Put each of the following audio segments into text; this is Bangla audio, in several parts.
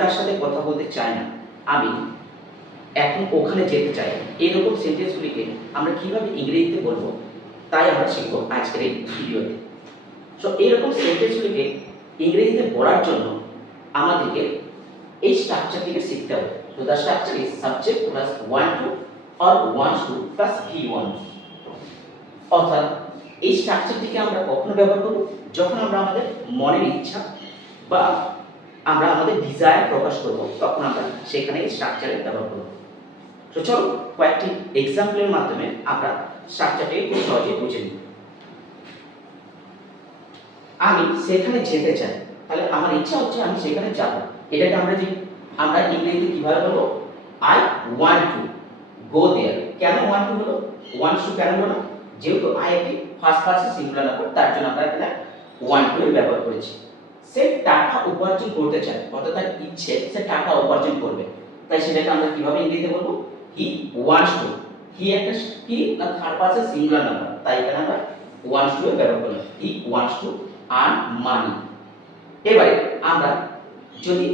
তার সাথে কথা বলতে চাই না, আমি এখন ওখানে যেতে চাই, এরকম সেন্টেন্সগুলিকে আমরা কিভাবে ইংরেজিতে বলবো তাই আমরা শিখব আজকের এই ভিডিওতে। সো এইরকম সেন্টেন্সগুলিকে ইংরেজিতে বলার জন্য আমাদেরকে এই স্ট্রাকচারটিকে শিখতে হবে। তো the structure is subject plus want to or wants to plus V one. অর্থাৎ এই স্ট্রাকচারটিকে আমরা কখনো ব্যবহার করব যখন আমরা আমাদের মনের ইচ্ছা বা আমরা আমাদের ডিজায়ার প্রকাশ করব, তখন আমরা সেখানে এই স্ট্রাকচারে ব্যবহার করব। তো চলো কয়েকটি এক্সাম্পলের মাধ্যমে আমরা স্ট্রাকচারটিকে খুব সহজে বুঝে নিই। আমি সেখানে যেতে চাই, তাহলে আমার ইচ্ছা হচ্ছে আমি সেখানে যাব। এটাকে আমরা ইংরেজিতে কিভাবে বলবো? আই ওয়ান্ট টু গো দেয়ার। কেন ওয়ান্ট টু হলো? ওয়ান্টস টু কেন হলো? যেহেতু আই একটি ফার্স্ট পারসন সিঙ্গুলার নাম্বার, তার জন্য আমরা এখানে ওয়ান্ট টু এর ব্যবহার করেছি। সে টাকা উপার্জন করতে চায়, অর্থাৎ তার ইচ্ছে সে টাকা উপার্জন করবে, তাই সেটাকে আমরা কিভাবে ইংরেজিতে বলবো? He wants to. হি একটা কি না থার্ড পারসন সিঙ্গুলার নাম্বার, তাই এখানে আমরা ওয়ান্টস টু এর ব্যবহার করলাম। He wants to earn money. এবারে আমরা যদি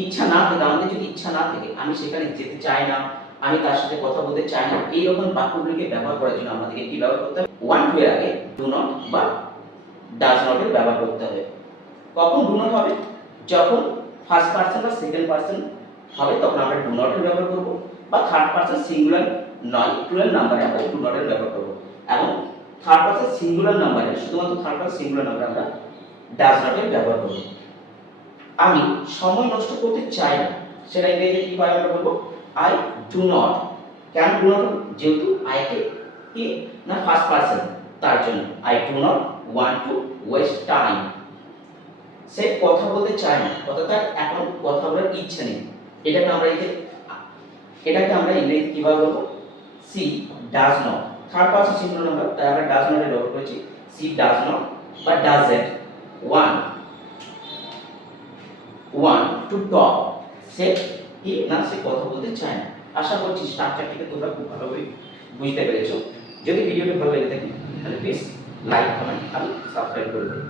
ইচ্ছা না থাকে, আমাদের যদি ইচ্ছা না থাকে, আমি সেখানে যেতে চাই না, আমি তার সাথে কথা বলতে চাই না, এইরকম বাক্যগুলিকে ব্যবহার করার জন্য আমাদেরকে কি ব্যবহার করতে হবে? ওয়ান্ট টু এর আগে ডু নট বা ডাজ নট এর ব্যবহার করতে হবে। কখন ডু নট হবে? যখন ফার্স্ট পারসন বা সেকেন্ড পারসন হবে তখন আমরা ডু নট এর ব্যবহার করব, বা থার্ড পারসন সিঙ্গুলার নয় প্লুরাল নাম্বারে আমরা ডু নট এর ব্যবহার করব, এবং থার্ড পারসন সিঙ্গুলার নাম্বারে শুধুমাত্র থার্ড পারসন সিঙ্গুলার নাম্বারে আমরা ডাজ নট এর ব্যবহার করব। আমি সময় নষ্ট করতে চাই না, সেটা ইংরেজিতে কিভাবে আমরা বলবো? I do not. কেন ডু নট? যেহেতু আই কি না ফার্স্ট পারসন, তার জন্য I do not want to waste time. সে কথা বলতে চায় না, অর্থাৎ তার এখন কথা বলার ইচ্ছা নেই। এটাকে আমরা ইংরেজিতে কিভাবে বলবো? She does not. Third person singular number, তাই আমরা ডাজ নট এর ব্যবহার করেছি। সি ডাজ নট বা ডাজন্ট ওয়ান্ট টু টক। সে কি না সে কথা বলতে চায় না। আশা করছি স্ট্রাকচারটিকে তোমরা খুব ভালোভাবে বুঝতে পেরেছো। যদি ভিডিওটি ভালো লেগে থাকে তাহলে প্লিজ লাইক, কমেন্ট এবং সাবস্ক্রাইব করে দিও।